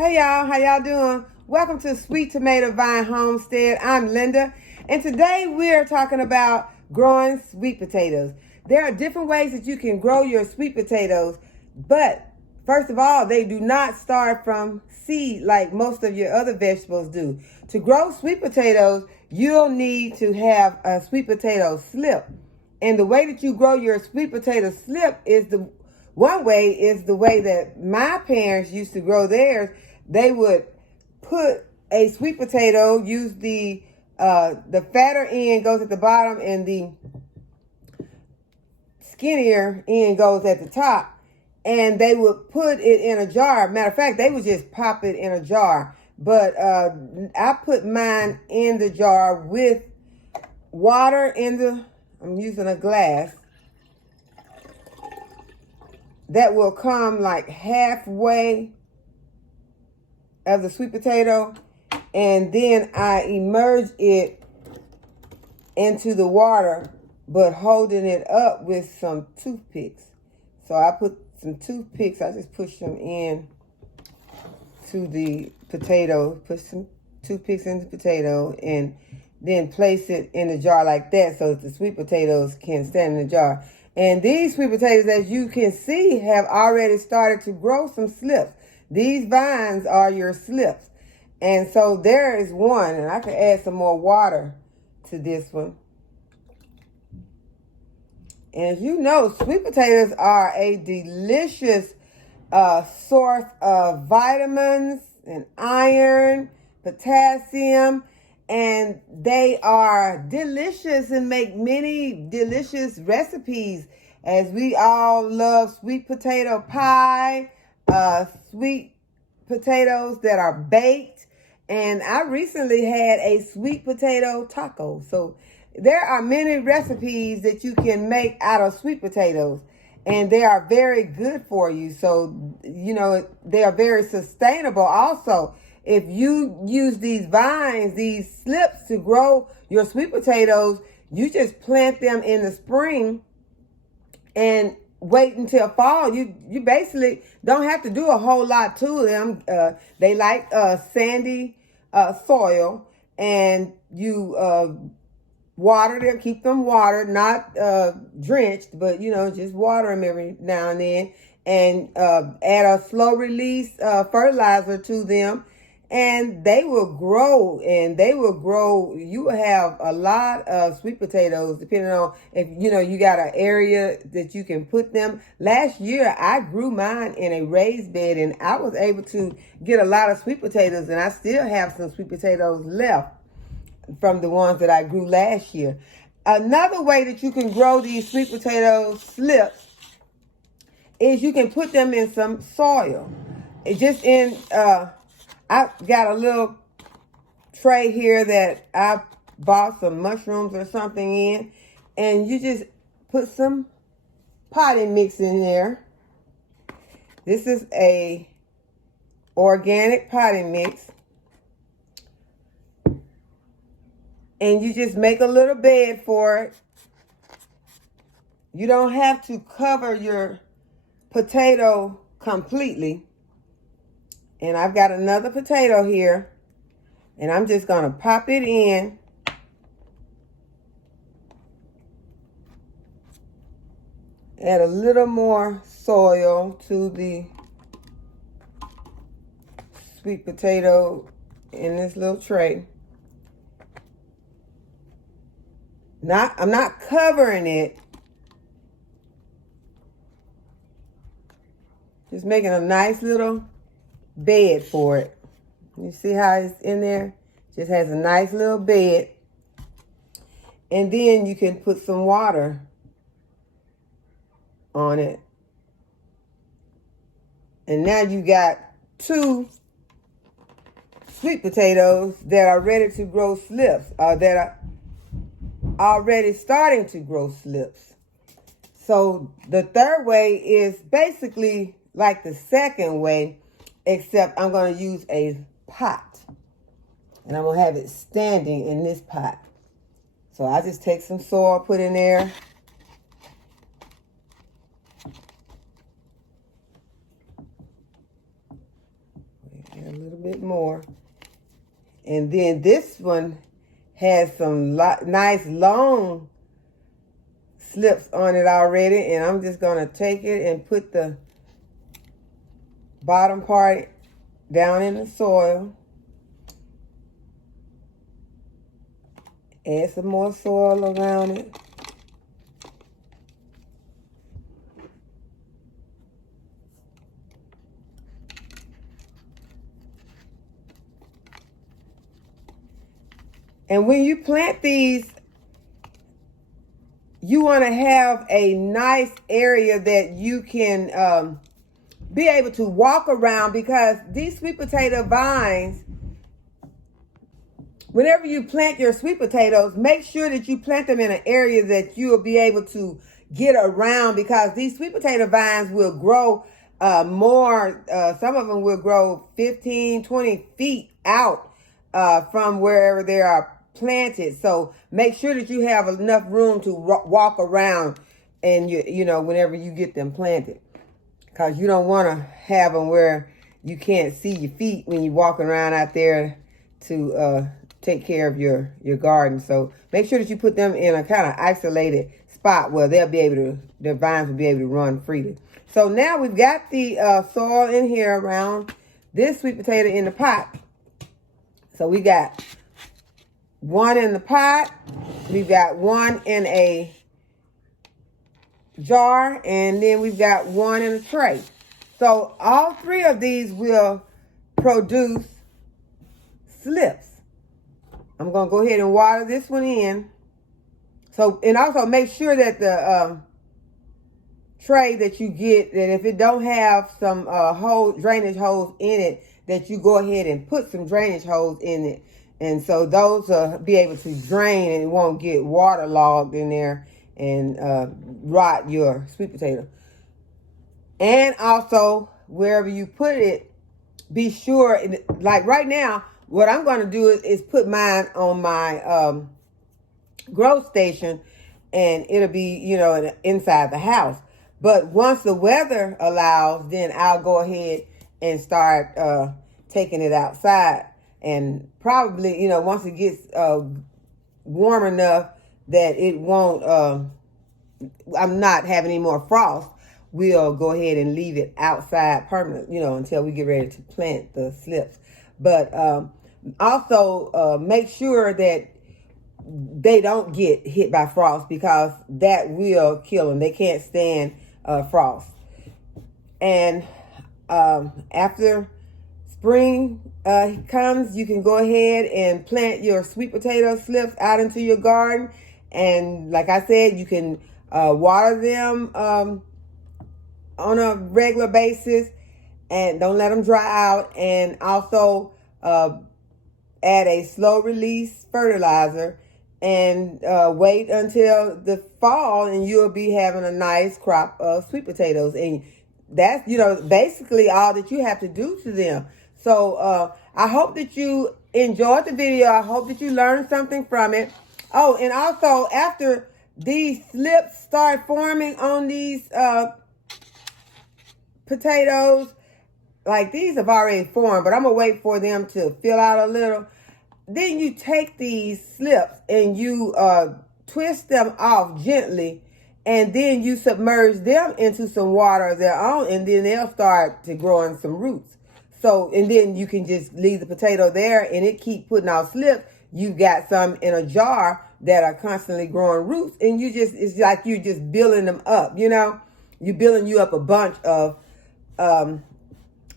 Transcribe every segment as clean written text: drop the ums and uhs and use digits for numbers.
Hey y'all, how y'all doing? Welcome to Sweet Tomato Vine Homestead. I'm Linda, and today we're talking about growing sweet potatoes. There are different ways that you can grow your sweet potatoes, but first of all, they do not start from seed like most of your other vegetables do. To grow sweet potatoes, you'll need to have a sweet potato slip. And the way that you grow your sweet potato slip is the way that my parents used to grow theirs. They would put a sweet potato, use the fatter end goes at the bottom and the skinnier end goes at the top. And they would put it in a jar. Matter of fact, they would just pop it in a jar. But I put mine in the jar with water I'm using a glass that will come like halfway of the sweet potato, and then I immerse it into the water, but holding it up with some toothpicks. So I put some toothpicks, I just push them in to the potato, push some toothpicks in the potato, and then place it in the jar like that so that the sweet potatoes can stand in the jar. And these sweet potatoes, as you can see, have already started to grow some slips. These vines are your slips. And so there is one, and I could add some more water to this one. And as you know, sweet potatoes are a delicious source of vitamins and iron, potassium, and they are delicious and make many delicious recipes, as we all love sweet potato pie, sweet potatoes that are baked, and I recently had a sweet potato taco. So there are many recipes that you can make out of sweet potatoes, and they are very good for you. So, you know, they are very sustainable also. If you use these vines, these slips to grow your sweet potatoes, you just plant them in the spring and wait until fall. You basically don't have to do a whole lot to them. They like sandy soil, and you water them, keep them watered, not drenched, but just water them every now and then, and add a slow release fertilizer to them, and they will grow, You will have a lot of sweet potatoes, depending on if you got an area that you can put them. Last year I grew mine in a raised bed, and I was able to get a lot of sweet potatoes, and I still have some sweet potatoes left from the ones that I grew last year. Another way that you can grow these sweet potato slips is you can put them in some soil. I've got a little tray here that I bought some mushrooms or something in, and you just put some potting mix in there. This is a organic potting mix. And you just make a little bed for it. You don't have to cover your potato completely. And I've got another potato here, and I'm just going to pop it in. Add a little more soil to the sweet potato in this little tray. I'm not covering it. Just making a nice little bed for it. You see how it's in there? Just has a nice little bed. And then you can put some water on it. And now you got 2 sweet potatoes that are ready to grow slips, that are already starting to grow slips. So the third way is basically like the second way, except I'm going to use a pot, and I'm going to have it standing in this pot. So I just take some soil, put in there, a little bit more. And then this one has some nice long slips on it already. And I'm just going to take it and put the bottom part down in the soil. Add some more soil around it. And when you plant these, you want to have a nice area that you can be able to walk around, because these sweet potato vines, whenever you plant your sweet potatoes, make sure that you plant them in an area that you will be able to get around, because these sweet potato vines will grow more. Some of them will grow 15, 20 feet out from wherever they are planted. So make sure that you have enough room to walk around, and you know, whenever you get them planted, because you don't want to have them where you can't see your feet when you're walking around out there to take care of your garden. So make sure that you put them in a kind of isolated spot where they'll be able to, their vines will be able to run freely. So now we've got the soil in here around this sweet potato in the pot. So we got one in the pot, we've got one in a jar, and then we've got one in a tray. So all three of these will produce slips. I'm going to go ahead and water this one in. So, and also make sure that the tray that you get, that if it don't have some drainage holes in it, that you go ahead and put some drainage holes in it. And so those will be able to drain and it won't get waterlogged in there and rot your sweet potato. And also, wherever you put it, be sure, like right now, what I'm going to do is put mine on my grow station, and it'll be, you know, inside the house. But once the weather allows, then I'll go ahead and start taking it outside. And probably, you know, once it gets warm enough that it won't, I'm not having any more frost, we'll go ahead and leave it outside permanent, you know, until we get ready to plant the slips. But also make sure that they don't get hit by frost, because that will kill them. They can't stand frost. And after spring comes, you can go ahead and plant your sweet potato slips out into your garden. And like I said, you can water them on a regular basis, and don't let them dry out. And also add a slow release fertilizer, and wait until the fall, and you'll be having a nice crop of sweet potatoes. And that's, you know, basically all that you have to do to them. So I hope that you enjoyed the video. I hope that you learned something from it. Oh, and also after these slips start forming on these potatoes, like these have already formed, but I'm going to wait for them to fill out a little. Then you take these slips and you twist them off gently, and then you submerge them into some water of their own, and then they'll start to growing some roots. So, and then you can just leave the potato there and it keep putting out slips. You've got some in a jar that are constantly growing roots, and you just, it's like you're just building them up, you know? You're building you up a bunch of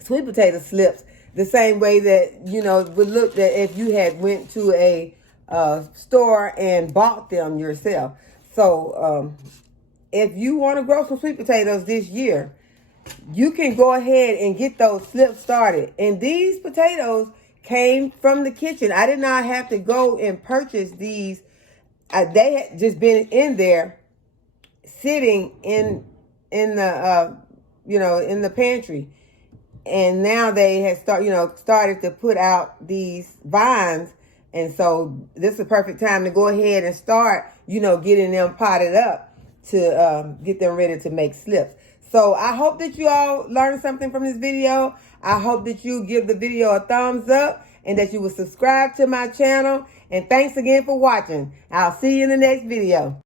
sweet potato slips, the same way that, you know, would look that if you had went to a store and bought them yourself. So if you want to grow some sweet potatoes this year, you can go ahead and get those slips started. And these potatoes came from the kitchen. I did not have to go and purchase these. They had just been in there sitting in the you know, in the pantry. And now they had started to put out these vines. And so this is a perfect time to go ahead and start, you know, getting them potted up to get them ready to make slips. So I hope that you all learned something from this video. I hope that you give the video a thumbs up and that you will subscribe to my channel. And thanks again for watching. I'll see you in the next video.